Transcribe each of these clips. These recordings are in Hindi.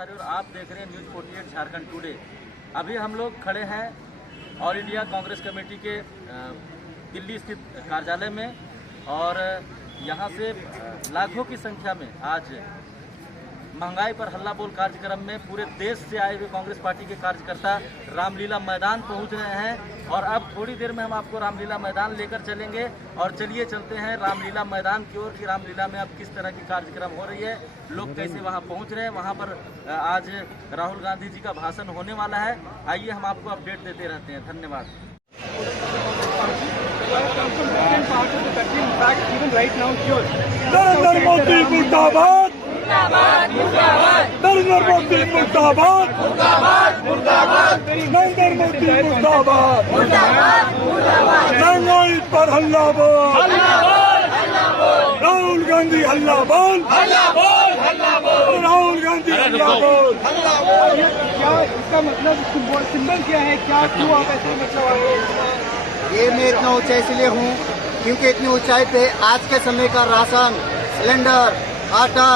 अंसारी और आप देख रहे हैं न्यूज़ 48 झारखंड टुडे। अभी हम लोग खड़े हैं ऑल इंडिया कांग्रेस कमेटी के दिल्ली स्थित कार्यालय में और यहाँ से लाखों की संख्या में आज महंगाई पर हल्ला बोल कार्यक्रम में पूरे देश से आए हुए कांग्रेस पार्टी के कार्यकर्ता रामलीला मैदान पहुँच रहे हैं। और अब थोड़ी देर में हम आपको रामलीला मैदान लेकर चलेंगे और चलिए चलते हैं रामलीला मैदान की ओर कि रामलीला में अब किस तरह की कार्यक्रम हो रही है, लोग कैसे वहां पहुंच रहे हैं। वहां पर आज राहुल गांधी जी का भाषण होने वाला है। आइए हम आपको अपडेट देते रहते हैं। धन्यवाद। नरेंद्र मोदी मुर्दाबाद, नरेंद्र मोदी मुर्दाबाद, नरेंद्र मोदी मुर्दाबाद, महंगाई पर हल्ला बोल, राहुल गांधी हल्ला बोल, राहुल गांधी हल्ला बोल। क्या इसका मतलब सिंबल क्या है, क्या क्यों आप ऐसे मतलब ये मैं इतना ऊंचाई इसलिए हूँ क्योंकि इतनी ऊंचाई पे आज के समय का राशन, सिलेंडर, आटा,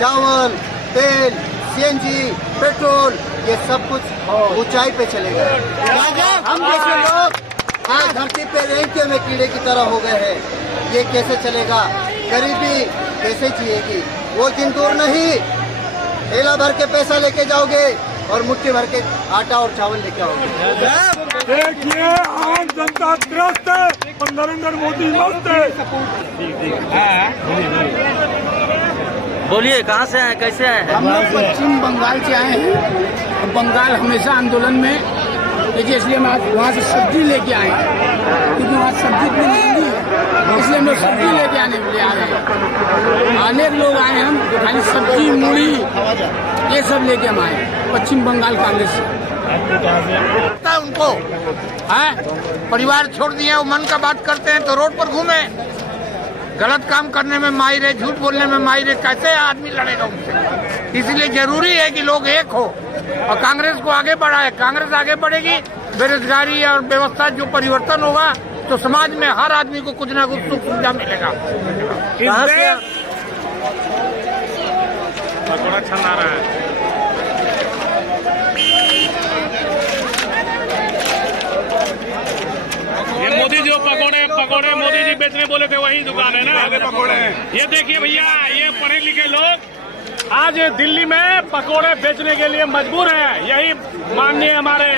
चावल, तेल, सीएनजी, पेट्रोल, ये सब कुछ ऊंचाई पे चलेगा। हम जैसे लोग आज धरती पे रेंगते में कीड़े की तरह हो गए हैं। ये कैसे चलेगा? गरीबी कैसे जिएगी? वो दिन दूर नहीं, थैला भर के पैसा लेके जाओगे और मुट्ठी भर के आटा और चावल लेके आओगे। देखिए आम जनता त्रस्त है और नरेंद्र मोदी मस्त है। बोलिए, कहाँ से आए, कैसे आए? हम लोग पश्चिम बंगाल से आए हैं। बंगाल हमेशा आंदोलन में, देखिए इसलिए हम वहाँ से सब्जी लेके आए हैं, क्योंकि वहाँ सब्जी इतनी महंगी है, इसलिए हम लोग सब्जी लेके आने के लिए आ रहे हैं। अनेक लोग आए, हम खाली सब्जी, मूढ़ी, ये सब लेके हम आए पश्चिम बंगाल कांग्रेस से। उनको परिवार छोड़ दिए, वो मन का बात करते हैं तो रोड पर घूमे, गलत काम करने में माहिर है, झूठ बोलने में माहिर है, कैसे आदमी लड़ेगा उनसे? इसलिए जरूरी है कि लोग एक हो और कांग्रेस को आगे बढ़ाए। कांग्रेस आगे बढ़ेगी, बेरोजगारी और व्यवस्था जो परिवर्तन होगा तो समाज में हर आदमी को कुछ न कुछ सुख सुविधा मिलेगा। बड़ा अच्छा नारा है। ये मोदी जो पकोड़े मोदी जी बेचने बोले थे वही दुकान है ना, पकोड़े। ये देखिए भैया, ये पढ़े लिखे लोग आज दिल्ली में पकोड़े बेचने के लिए मजबूर हैं। यही माननीय हमारे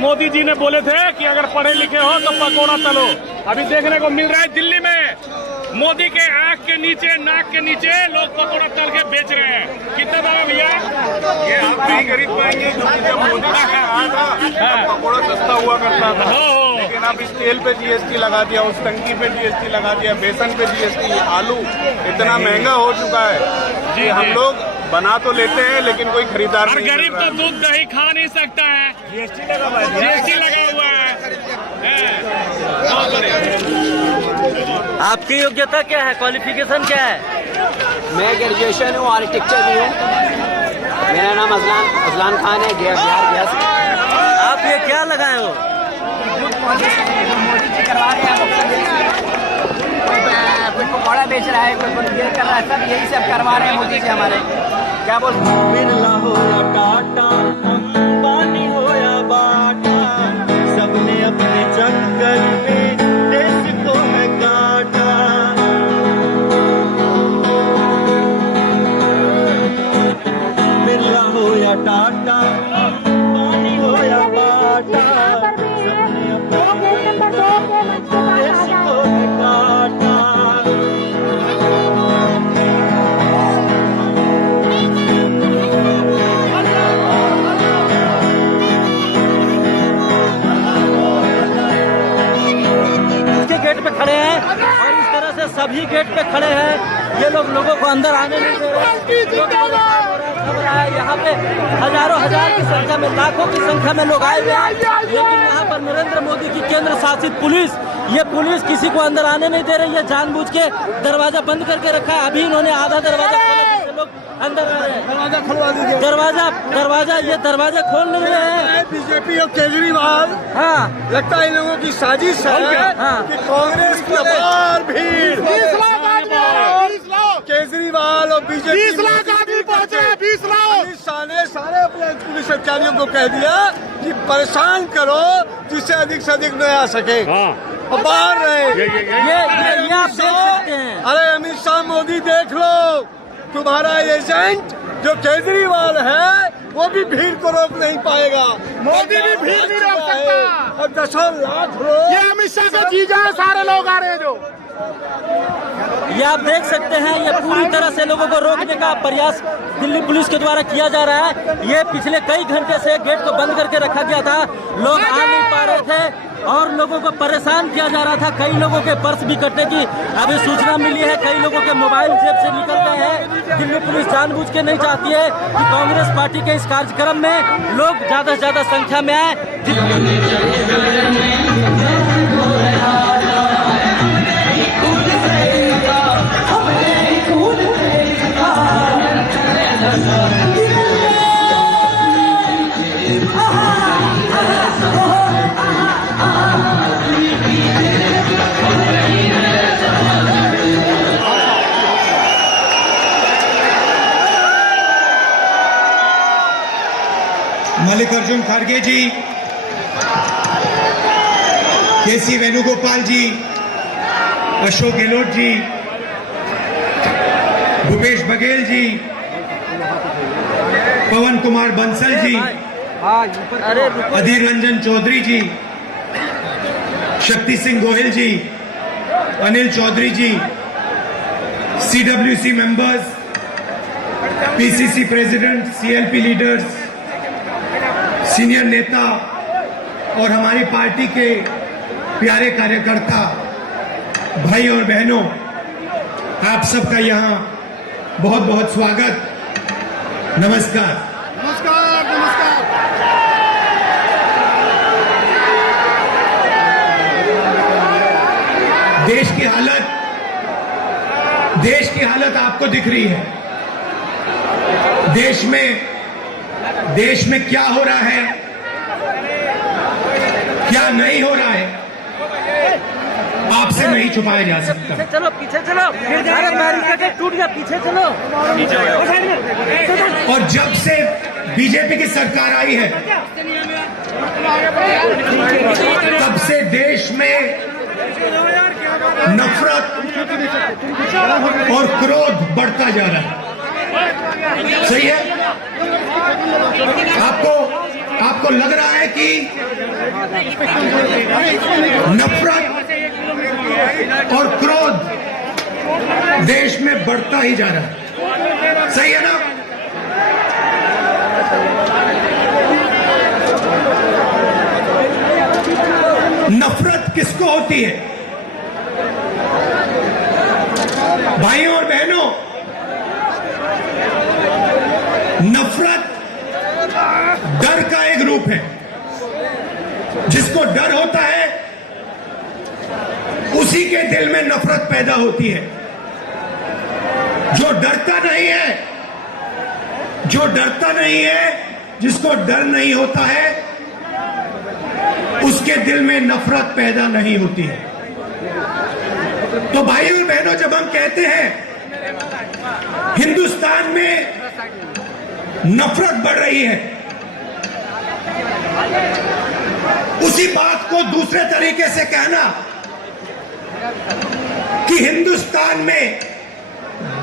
मोदी जी ने बोले थे कि अगर पढ़े लिखे हो तो पकोड़ा तलो। अभी देखने को मिल रहा है दिल्ली में मोदी के आंख के नीचे, नाक के नीचे लोग पकोड़ा तल के बेच रहे हैं। कितना दाम भैया? ये आप नहीं खरीद पाएंगे क्योंकि जब मोदी का पकोड़ा सस्ता हुआ करता था, लेकिन अब इस तेल पे जीएसटी लगा दिया, उस टंकी पे जीएसटी लगा दिया, बेसन पे जीएसटी, आलू इतना महंगा हो चुका है कि हम लोग बना तो लेते हैं लेकिन कोई खरीदार नहीं। गरीब तो दूध दही खा नहीं सकता है, जीएसटी लगा हुआ है। आपकी योग्यता क्या है, क्वालिफिकेशन क्या है? मैं ग्रेजुएशन हूँ, आर्किटेक्चर भी हूँ। मेरा नाम अजलान खान है, बिहार गया से। आप ये क्या लगाए हो? कोई पकौड़ा बेच रहा है, कोई ये कर रहा है, सब यही सब करवा रहे हैं मोदी जी हमारे। क्या बोलते बिरला हो या टाटा, अंबानी हो या बाटा, सबने अपने चक्कर में देश को है काटा। बिरला हो या टाटा, अंबानी हो या बाटा, सबने अपने देश को है काटा। गेट पे खड़े हैं और इस तरह से सभी गेट पे खड़े हैं। ये लोग लोगों को अंदर आने नहीं दे रहे। यहाँ पे हजारों हजार की संख्या में, लाखों की संख्या में लोग आए हुए हैं, लेकिन यहाँ पर नरेंद्र मोदी की केंद्र शासित पुलिस, ये पुलिस किसी को अंदर आने नहीं दे रही है। जानबूझ के दरवाजा बंद करके रखा है। अभी इन्होंने आधा दरवाजा खोला, जिससे लोग अंदर आ रहे हैं। दरवाजा खुलवा दीजिए। ये दरवाजा खोल नहीं रहे हैं। बीजेपी और केजरीवाल, हाँ, लगता है इन लोगों की साजिश है कि कांग्रेस की अपार भीड़, 20 लाख केजरीवाल और बीजेपी 20 लाख आदमी पहुंचे, 20 लाख कर्मचारियों को कह दिया कि परेशान करो जिससे अधिक से अधिक न आ सके। और बाहर रहे। ये आप देख सकते हैं। अरे अमित शाह, मोदी देख लो, तुम्हारा एजेंट जो केजरीवाल है वो भी भीड़ को रोक नहीं पाएगा। मोदी भी भीड़ नहीं रोक सकता। और 10 लाख लोग, ये अमित शाह का जीजा है, सारे लोग आ रहे हैं जो। ये आप देख सकते हैं, ये पूरी तरह से लोगों को रोकने का प्रयास दिल्ली पुलिस के द्वारा किया जा रहा है। ये पिछले कई घंटे से गेट को बंद करके रखा गया था, लोग आ नहीं पा रहे थे और लोगों को परेशान किया जा रहा था। कई लोगों के पर्स भी कटने की अभी सूचना मिली है, कई लोगों के मोबाइल जेब से निकल गए हैं। दिल्ली पुलिस जानबूझ के नहीं चाहती है कि कांग्रेस पार्टी के इस कार्यक्रम में लोग ज्यादा से ज्यादा संख्या में आए। मल्लिकार्जुन खड़गे जी, केसी वेणुगोपाल जी, अशोक गहलोत जी, भूपेश बघेल जी, पवन कुमार बंसल जी, अधीर रंजन चौधरी जी, शक्ति सिंह गोहिल जी, अनिल चौधरी जी, CWC members, PCC president, CLP leaders, senior नेता और हमारी पार्टी के प्यारे कार्यकर्ता भाई और बहनों, आप सबका यहाँ बहुत बहुत स्वागत। नमस्कार। नमस्कार नमस्कार। देश की हालत आपको दिख रही है। देश में क्या हो रहा है, क्या नहीं हो रहा है, आपसे नहीं छुपाया जा सकता। पीछे चलो, टूट गया, पीछे चलो। और जब से बीजेपी की सरकार आई है, तब से देश में नफरत और क्रोध बढ़ता जा रहा है। सही है? आपको लग रहा है कि नफरत और क्रोध देश में बढ़ता ही जा रहा है। सही है ना? नफरत किसको होती है? भाइयों और बहनों, नफरत डर का एक रूप है। जिसको डर होता है उसी के दिल में नफरत पैदा होती है। जो डरता नहीं है, जिसको डर नहीं होता है, उसके दिल में नफरत पैदा नहीं होती है। तो भाइयों और बहनों, जब हम कहते हैं हिंदुस्तान में नफरत बढ़ रही है, उसी बात को दूसरे तरीके से कहना कि हिंदुस्तान में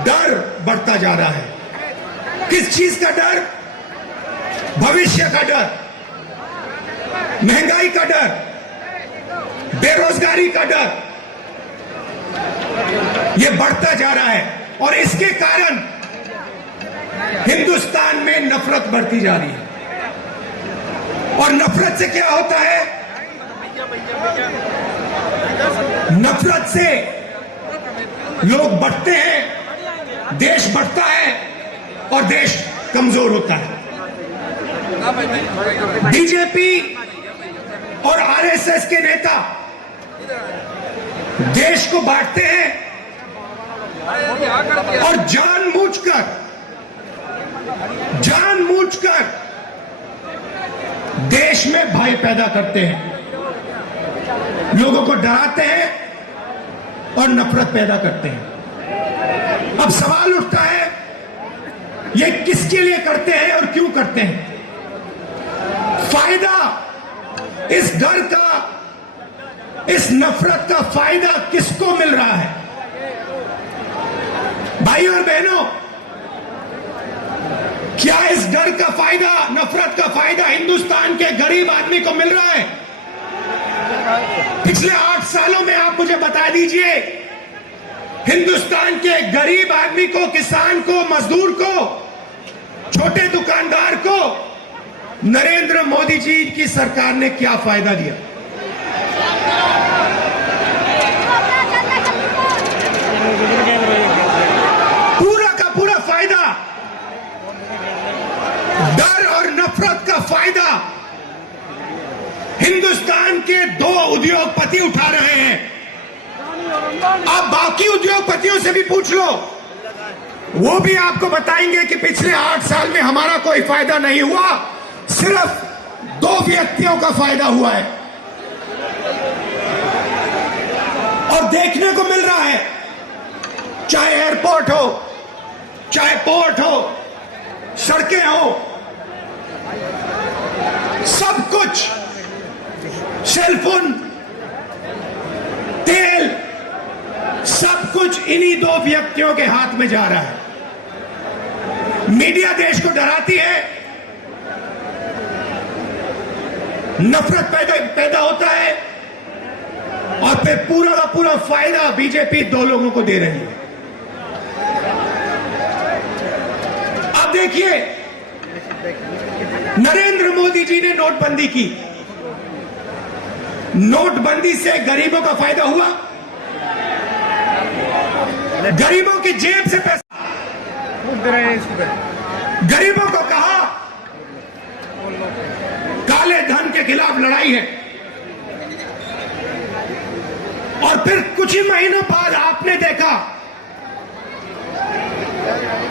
डर बढ़ता जा रहा है। किस चीज का डर? भविष्य का डर, महंगाई का डर, बेरोजगारी का डर, यह बढ़ता जा रहा है। और इसके कारण हिंदुस्तान में नफरत बढ़ती जा रही है। और नफरत से क्या होता है? नफरत से लोग बढ़ते हैं, देश बढ़ता है और देश कमजोर होता है। बीजेपी और आरएसएस के नेता देश को बांटते हैं और जानबूझकर देश में भय पैदा करते हैं, लोगों को डराते हैं और नफरत पैदा करते हैं। अब सवाल उठता है, ये किसके लिए करते हैं और क्यों करते हैं? फायदा, इस डर का, इस नफरत का फायदा किसको मिल रहा है? भाई और बहनों, क्या इस डर का फायदा, नफरत का फायदा हिंदुस्तान के गरीब आदमी को मिल रहा है? पिछले 8 सालों में आप मुझे बता दीजिए, हिंदुस्तान के गरीब आदमी को, किसान को, मजदूर को, छोटे दुकानदार को नरेंद्र मोदी जी की सरकार ने क्या फायदा दिया? पूरा का पूरा फायदा, डर और नफरत का फायदा हिंदुस्तान के 2 उद्योगपति उठा रहे हैं। आप बाकी उद्योगपतियों से भी पूछ लो, वो भी आपको बताएंगे कि पिछले 8 साल में हमारा कोई फायदा नहीं हुआ, सिर्फ 2 व्यक्तियों का फायदा हुआ है। और देखने को मिल रहा है, चाहे एयरपोर्ट हो, चाहे पोर्ट हो, सड़कें हो, सब कुछ, सेलफोन, तेल, सब कुछ इन्हीं 2 व्यक्तियों के हाथ में जा रहा है। मीडिया देश को डराती है, नफरत पैदा होता है, और फिर पूरा का पूरा फायदा बीजेपी 2 लोगों को दे रही है। अब देखिए, नरेंद्र मोदी जी ने नोटबंदी की, नोटबंदी से गरीबों का फायदा हुआ, गरीबों की जेब से पैसा, गरीबों को कहा काले धन के खिलाफ लड़ाई है, और फिर कुछ ही महीनों बाद आपने देखा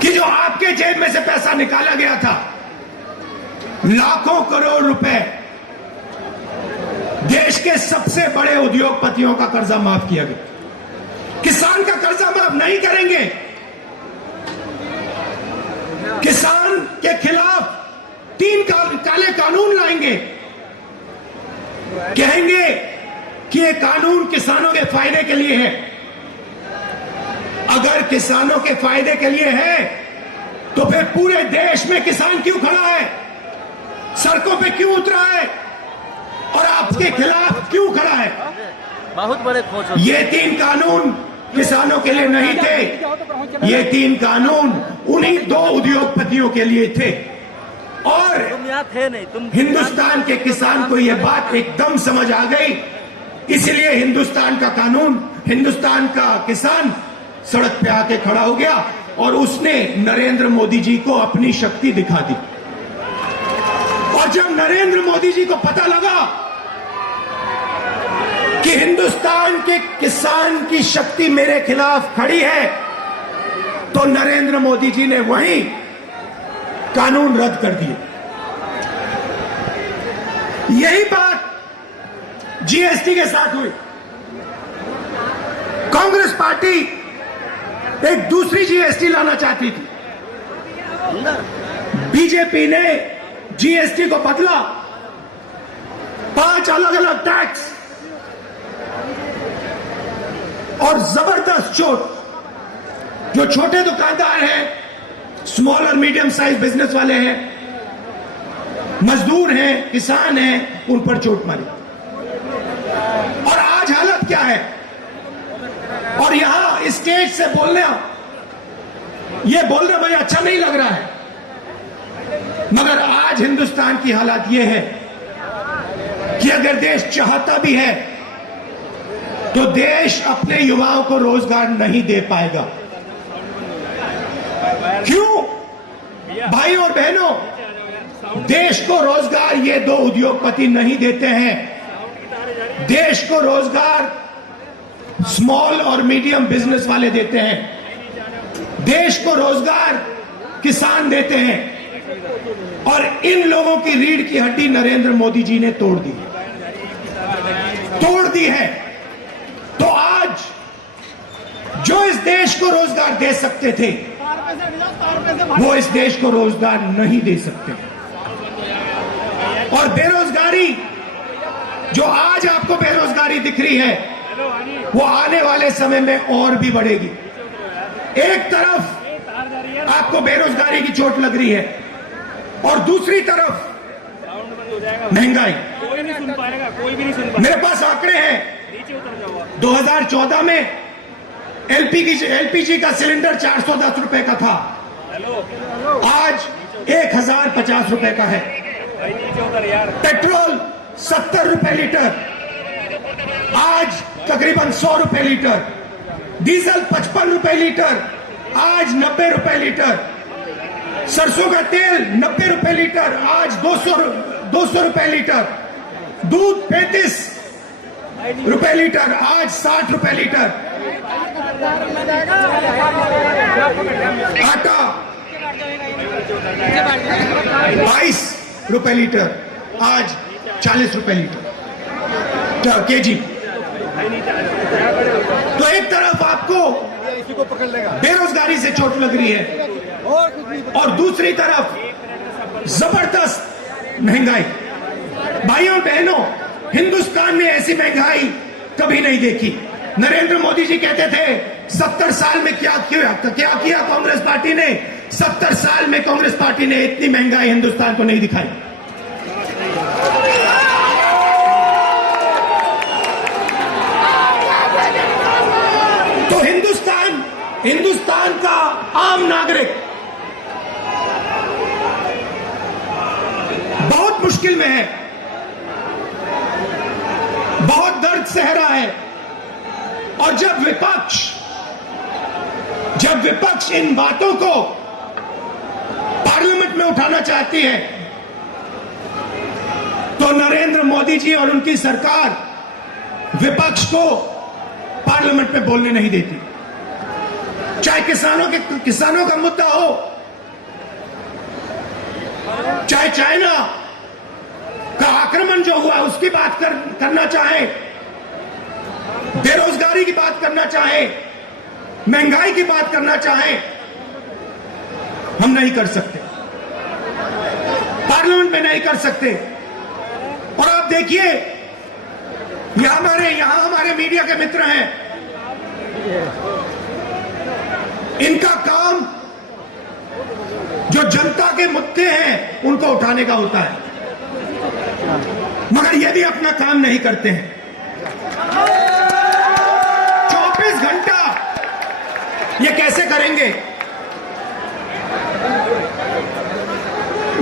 कि जो आपके जेब में से पैसा निकाला गया था, लाखों करोड़ रुपए, देश के सबसे बड़े उद्योगपतियों का कर्जा माफ किया गया। किसान का कर्जा माफ नहीं करेंगे, किसान के खिलाफ 3 काले कानून लाएंगे, कहेंगे कि ये कानून किसानों के फायदे के लिए है। अगर किसानों के फायदे के लिए है तो फिर पूरे देश में किसान क्यों खड़ा है, सड़कों पे क्यों उतरा है, और आपके खिलाफ क्यों खड़ा है? बहुत बड़े खोज होते। ये 3 कानून किसानों के लिए नहीं थे, ये 3 कानून उन्हीं 2 उद्योगपतियों के लिए थे। और तुम यहाँ थे नहीं, तुम हिंदुस्तान के किसान को यह बात एकदम समझ आ गई, इसलिए हिंदुस्तान का कानून, हिंदुस्तान का किसान सड़क पे आके खड़ा हो गया, और उसने नरेंद्र मोदी जी को अपनी शक्ति दिखा दी। और जब नरेंद्र मोदी जी को पता लगा कि हिंदुस्तान के किसान की शक्ति मेरे खिलाफ खड़ी है, तो नरेंद्र मोदी जी ने वहीं कानून रद्द कर दिए। यही बात जीएसटी के साथ हुई। कांग्रेस पार्टी एक दूसरी जीएसटी लाना चाहती थी, बीजेपी ने जीएसटी को बदला, 5 अलग अलग टैक्स और जबरदस्त चोट। जो छोटे दुकानदार हैं, स्मॉल और मीडियम साइज बिजनेस वाले हैं, मजदूर हैं, किसान हैं, उन पर चोट मारी। और आज हालत क्या है? और यहां स्टेज से बोलना, ये बोलना मुझे अच्छा नहीं लग रहा है, मगर आज हिंदुस्तान की हालत यह है कि अगर देश चाहता भी है तो देश अपने युवाओं को रोजगार नहीं दे पाएगा। क्यों? भाई और बहनों, देश को रोजगार ये 2 उद्योगपति नहीं देते हैं, देश को रोजगार स्मॉल और मीडियम बिजनेस वाले देते हैं, देश को रोजगार किसान देते हैं, और इन लोगों की रीढ़ की हड्डी नरेंद्र मोदी जी ने तोड़ दी है। तो आज जो इस देश को रोजगार दे सकते थे, वो इस देश को रोजगार नहीं दे सकते। और बेरोजगारी, जो आज आपको बेरोजगारी दिख रही है, वो आने वाले समय में और भी बढ़ेगी। एक तरफ आपको बेरोजगारी की चोट लग रही है और दूसरी तरफ महंगाई। कोई नहीं सुन पाएगा, कोई भी नहीं सुन पाएगा। मेरे पास आंकड़े हैं। 2014 में एलपीजी का सिलेंडर 410 रुपए का था, आज 1050 रुपए का है। पेट्रोल 70 रुपए लीटर, आज तकरीबन 100 रुपए लीटर। डीजल 55 रुपए लीटर, आज 90 रुपए लीटर। सरसों का तेल 90 रुपए लीटर, आज 200 रुपए लीटर। दूध 35 रुपए लीटर, आज 60 रुपए लीटर। आटा 22 रुपए लीटर, आज 40 रुपए लीटर केजी। तो एक तरफ आपको बेरोजगारी से चोट लग रही है और दूसरी तरफ जबरदस्त महंगाई। भाइयों बहनों, हिंदुस्तान में ऐसी महंगाई कभी नहीं देखी। नरेंद्र मोदी जी कहते थे 70 साल में क्या किया कांग्रेस पार्टी ने। 70 साल में कांग्रेस पार्टी ने इतनी महंगाई हिंदुस्तान को नहीं दिखाई। तो हिंदुस्तान का आम नागरिक बहुत मुश्किल में है, बहुत दर्द सह रहा है। और जब विपक्ष इन बातों को पार्लियामेंट में उठाना चाहती है, तो नरेंद्र मोदी जी और उनकी सरकार विपक्ष को पार्लियामेंट में बोलने नहीं देती। चाहे किसानों का मुद्दा हो, चाहे चाइना का आक्रमण जो हुआ उसकी बात करना चाहे, बेरोजगारी की बात करना चाहे, महंगाई की बात करना चाहे, हम नहीं कर सकते, पार्लियामेंट में नहीं कर सकते। और आप देखिए, यहां हमारे मीडिया के मित्र हैं, इनका काम जो जनता के मुद्दे हैं उनको उठाने का होता है, मगर ये भी अपना काम नहीं करते हैं। 24 घंटा ये कैसे करेंगे?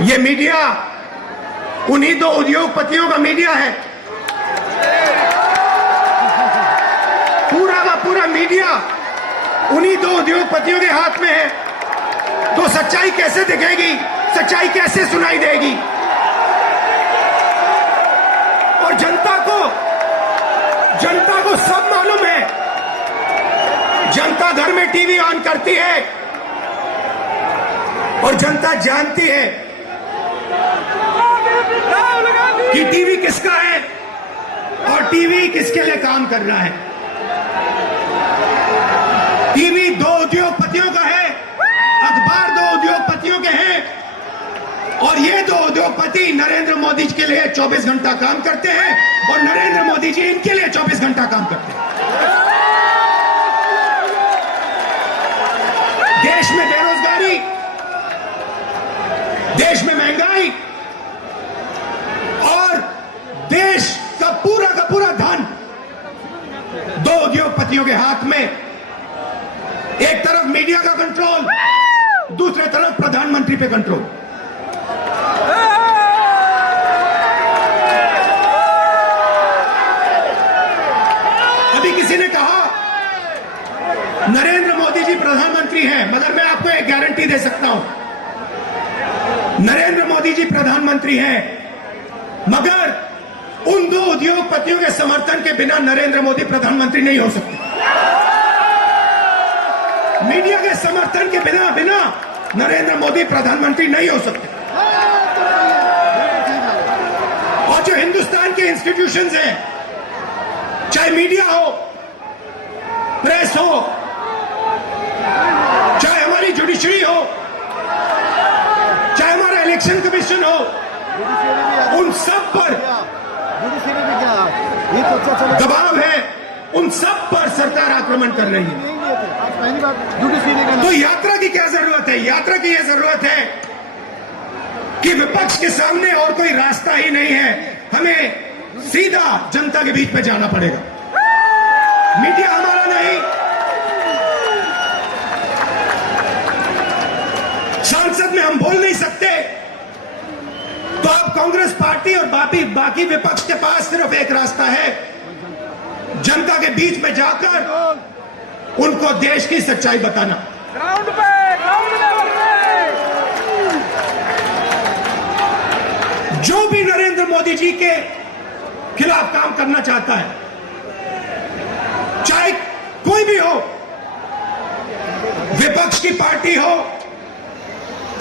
ये मीडिया उन्हीं दो उद्योगपतियों का मीडिया है। पूरा का पूरा मीडिया उन्हीं दो उद्योगपतियों के हाथ में है। तो सच्चाई कैसे दिखेगी, सच्चाई कैसे सुनाई देगी? और जनता को सब मालूम है। जनता घर में टीवी ऑन करती है और जनता जानती है कि टीवी किसका है और टीवी किसके लिए काम कर रहा है। टीवी दो उद्योगपतियों का है, अखबार दो उद्योगपतियों के हैं, और ये दो उद्योगपति नरेंद्र मोदी जी के लिए 24 घंटा काम करते हैं और नरेंद्र मोदी जी इनके लिए 24 घंटा काम करते हैं। देश में बेरोजगारी, देश में महंगाई और देश का पूरा धन दो उद्योगपतियों के हाथ में। एक तरफ मीडिया का कंट्रोल, दूसरे तरफ प्रधानमंत्री पे कंट्रोल। अभी किसी ने कहा नरेंद्र मोदी जी प्रधानमंत्री हैं, मगर मैं आपको एक गारंटी दे सकता हूं, नरेंद्र मोदी जी प्रधानमंत्री हैं, मगर उन दो उद्योगपतियों के समर्थन के बिना नरेंद्र मोदी प्रधानमंत्री नहीं हो सकते। मीडिया के समर्थन के बिना नरेंद्र मोदी प्रधानमंत्री नहीं हो सकते। और जो हिंदुस्तान के इंस्टीट्यूशंस हैं, चाहे मीडिया हो, प्रेस हो, चाहे हमारी जुडिशरी हो, चाहे हमारा इलेक्शन कमीशन हो, उन सब पर दबाव है, उन सब पर सरकार आक्रमण कर रही है। तो यात्रा की क्या जरूरत है? यात्रा की यह जरूरत है कि विपक्ष के सामने और कोई रास्ता ही नहीं है, हमें सीधा जनता के बीच में जाना पड़ेगा। मीडिया हमारा नहीं, संसद में हम बोल नहीं सकते, तो अब कांग्रेस पार्टी और बाकी विपक्ष के पास सिर्फ एक रास्ता है, जनता के बीच में जाकर उनको देश की सच्चाई बताना। ग्राउंड पे जो भी नरेंद्र मोदी जी के खिलाफ काम करना चाहता है, चाहे कोई भी हो, विपक्ष की पार्टी हो,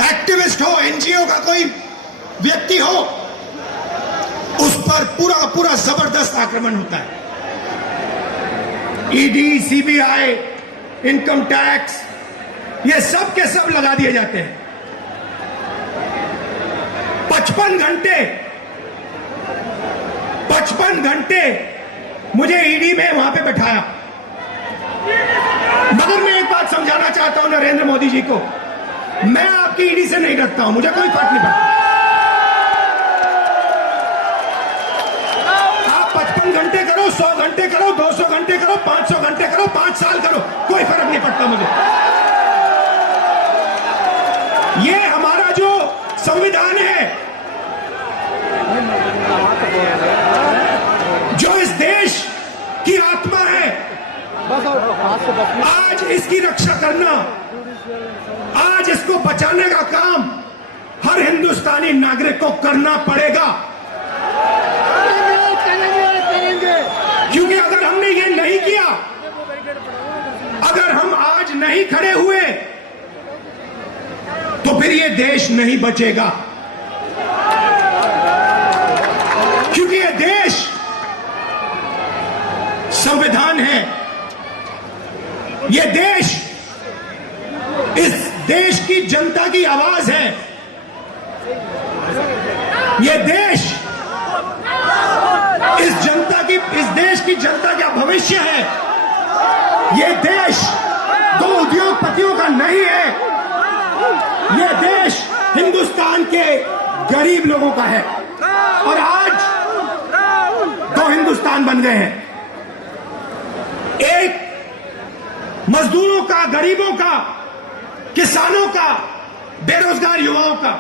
एक्टिविस्ट हो, एनजीओ का कोई व्यक्ति हो, उस पर पूरा जबरदस्त आक्रमण होता है। ईडी, सीबीआई, इनकम टैक्स, ये सब के सब लगा दिए जाते हैं। 55 घंटे मुझे ईडी में वहां पे बैठाया। मगर मैं एक बात समझाना चाहता हूं नरेंद्र मोदी जी को, मैं आपकी ईडी से नहीं डरता हूं, मुझे कोई फर्क नहीं पड़ता। आप 55 घंटे करो, 100 घंटे करो, 200 घंटे करो, 500 घंटे करो, 5 साल करो, कोई फर्क नहीं पड़ता मुझे। ये हमारा जो संविधान है, जो इस देश की आत्मा है, आज इसकी रक्षा करना, आज इसको बचाने का काम हर हिंदुस्तानी नागरिक को करना पड़ेगा। क्योंकि अगर हमने ये नहीं किया, अगर हम आज नहीं खड़े हुए, तो फिर ये देश नहीं बचेगा। क्योंकि ये देश संविधान है, ये देश इस देश की जनता की आवाज है, ये देश इस देश की जनता का भविष्य है। ये देश दो उद्योगपतियों का नहीं है, ये देश हिंदुस्तान के गरीब लोगों का है। और आज दो हिंदुस्तान बन गए हैं, एक मजदूरों का, गरीबों का, किसानों का, बेरोजगार युवाओं का।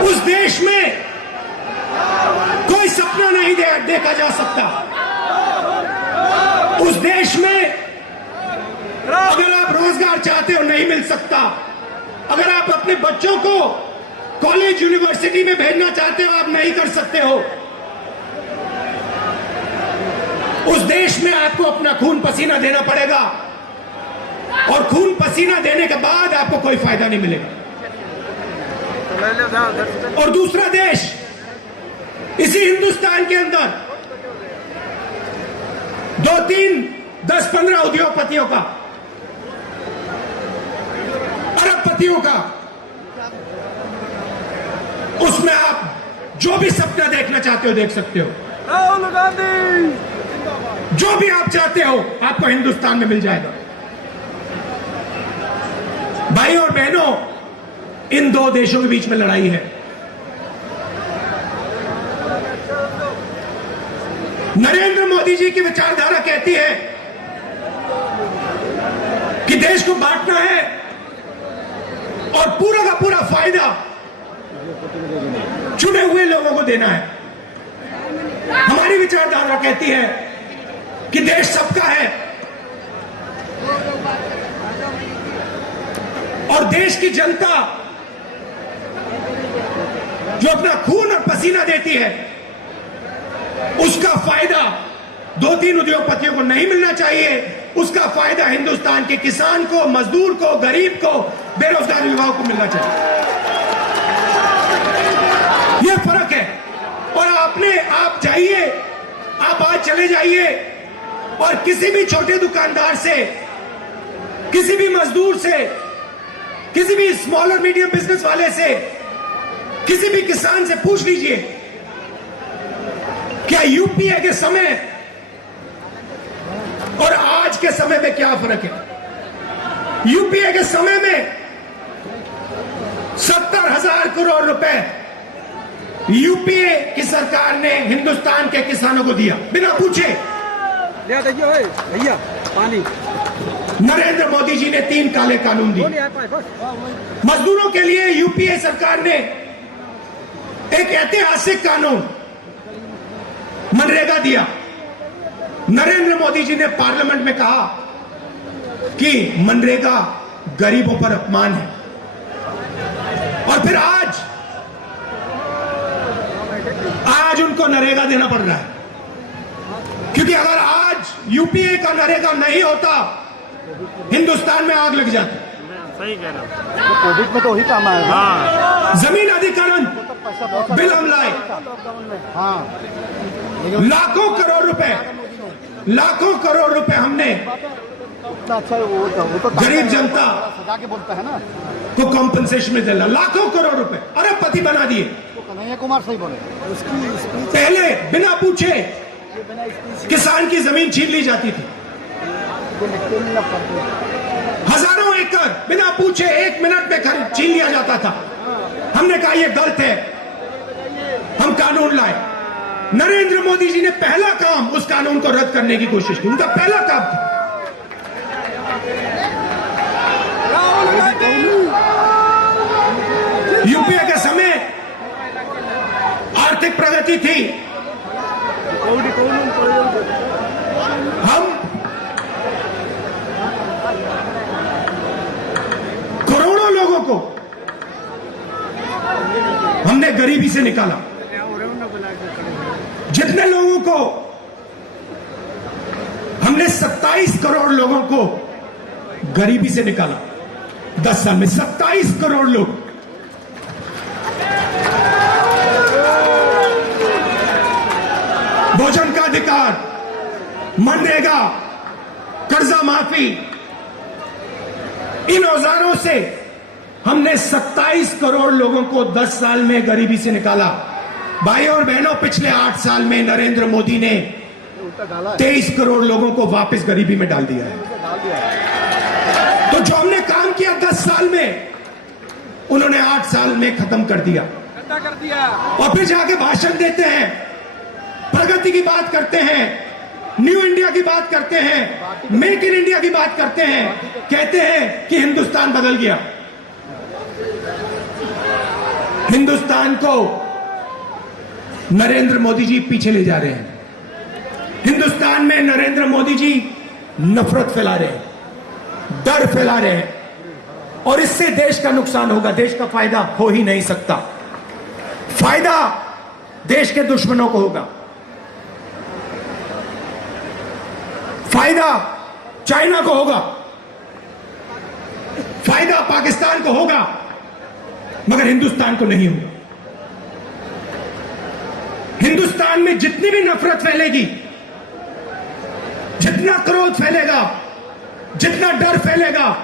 उस देश में कोई सपना नहीं देखा जा सकता। उस देश में अगर आप रोजगार चाहते हो नहीं मिल सकता, अगर आप अपने बच्चों को कॉलेज यूनिवर्सिटी में भेजना चाहते हो आप नहीं कर सकते हो। उस देश में आपको अपना खून पसीना देना पड़ेगा, और खून पसीना देने के बाद आपको कोई फायदा नहीं मिलेगा। और दूसरा देश इसी हिंदुस्तान के अंदर 2, 3, 10, 15 उद्योगपतियों का, अरबपतियों का, उसमें आप जो भी सपना देखना चाहते हो देख सकते हो। राहुल गांधी, जो भी आप चाहते हो आपको हिंदुस्तान में मिल जाएगा। भाई और बहनों, इन दो देशों के बीच में लड़ाई है। नरेंद्र मोदी जी की विचारधारा कहती है कि देश को बांटना है और पूरा का पूरा फायदा चुने हुए लोगों को देना है। हमारी विचारधारा कहती है कि देश सबका है और देश की जनता जो अपना खून और पसीना देती है, उसका फायदा 2-3 उद्योगपतियों को नहीं मिलना चाहिए। उसका फायदा हिंदुस्तान के किसान को, मजदूर को, गरीब को, बेरोजगार युवाओं को मिलना चाहिए। यह फर्क है। और आप जाइए, आप आज चले जाइए और किसी भी छोटे दुकानदार से, किसी भी मजदूर से, किसी भी स्मॉल और मीडियम बिजनेस वाले से किसी भी किसान से पूछ लीजिए, क्या यूपीए के समय और आज के समय में क्या फर्क है। यूपीए के समय में 70,000 करोड़ रुपए यूपीए की सरकार ने हिंदुस्तान के किसानों को दिया बिना पूछे। भैया पानी। नरेंद्र मोदी जी ने 3 काले कानून दिए। मजदूरों के लिए यूपीए सरकार ने एक ऐतिहासिक कानून मनरेगा दिया। नरेंद्र मोदी जी ने पार्लियामेंट में कहा कि मनरेगा गरीबों पर अपमान है, और फिर आज उनको नरेगा देना पड़ रहा है, क्योंकि अगर आज यूपीए का नरेगा नहीं होता हिंदुस्तान में आग लग जाती। सही कह रहा हूं। कोविड में तो वही काम आया। हाँ। जमीन अधिग्रहण बिल हम लाए, लाखों करोड़ रुपए हमने अच्छा वो तो गरीब जनता सजा के बोलता है ना, को कॉम्पनसेशन में दिला, लाखों करोड़ रुपए अरबपति बना दिए। कन्हैया कुमार सही बोले। पहले बिना पूछे किसान की जमीन छीन ली जाती थी, हजारों एकड़ बिना पूछे 1 मिनट में छीन लिया जाता था। हमने कहा यह गलत है, हम कानून लाए। नरेंद्र मोदी जी ने पहला काम उस कानून को रद्द करने की कोशिश की, उनका पहला काम था। यूपीए के समय आर्थिक प्रगति थी, हम करोड़ों लोगों को हमने गरीबी से निकाला। जितने लोगों को हमने 27 करोड़ लोगों को गरीबी से निकाला 10 साल में, 27 करोड़ लोग। भोजन का अधिकार, मनरेगा, कर्जा माफी, इन औजारों से हमने 27 करोड़ लोगों को 10 साल में गरीबी से निकाला। भाई और बहनों, पिछले 8 साल में नरेंद्र मोदी ने 23 करोड़ लोगों को वापस गरीबी में डाल दिया है। तो जो हमने काम किया 10 साल में, उन्होंने 8 साल में खत्म कर दिया। और फिर जाके भाषण देते हैं, प्रगति की बात करते हैं, न्यू इंडिया की बात करते हैं, मेक इन इंडिया की बात करते हैं, कहते हैं कि हिंदुस्तान बदल गया। हिंदुस्तान को नरेंद्र मोदी जी पीछे ले जा रहे हैं। हिंदुस्तान में नरेंद्र मोदी जी नफरत फैला रहे हैं, डर फैला रहे हैं, और इससे देश का नुकसान होगा, देश का फायदा हो ही नहीं सकता। फायदा देश के दुश्मनों को होगा, फायदा चाइना को होगा, फायदा पाकिस्तान को होगा, मगर हिंदुस्तान को नहीं होगा। हिंदुस्तान में जितनी भी नफरत फैलेगी, जितना क्रोध फैलेगा, जितना डर फैलेगा,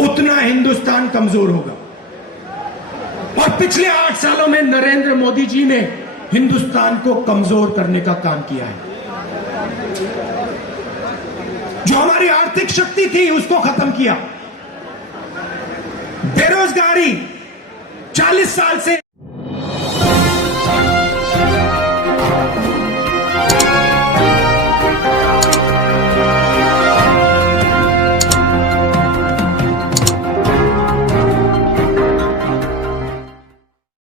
उतना हिंदुस्तान कमजोर होगा। और पिछले 8 सालों में नरेंद्र मोदी जी ने हिंदुस्तान को कमजोर करने का काम किया है। जो हमारी आर्थिक शक्ति थी उसको खत्म किया। बेरोजगारी 40 साल से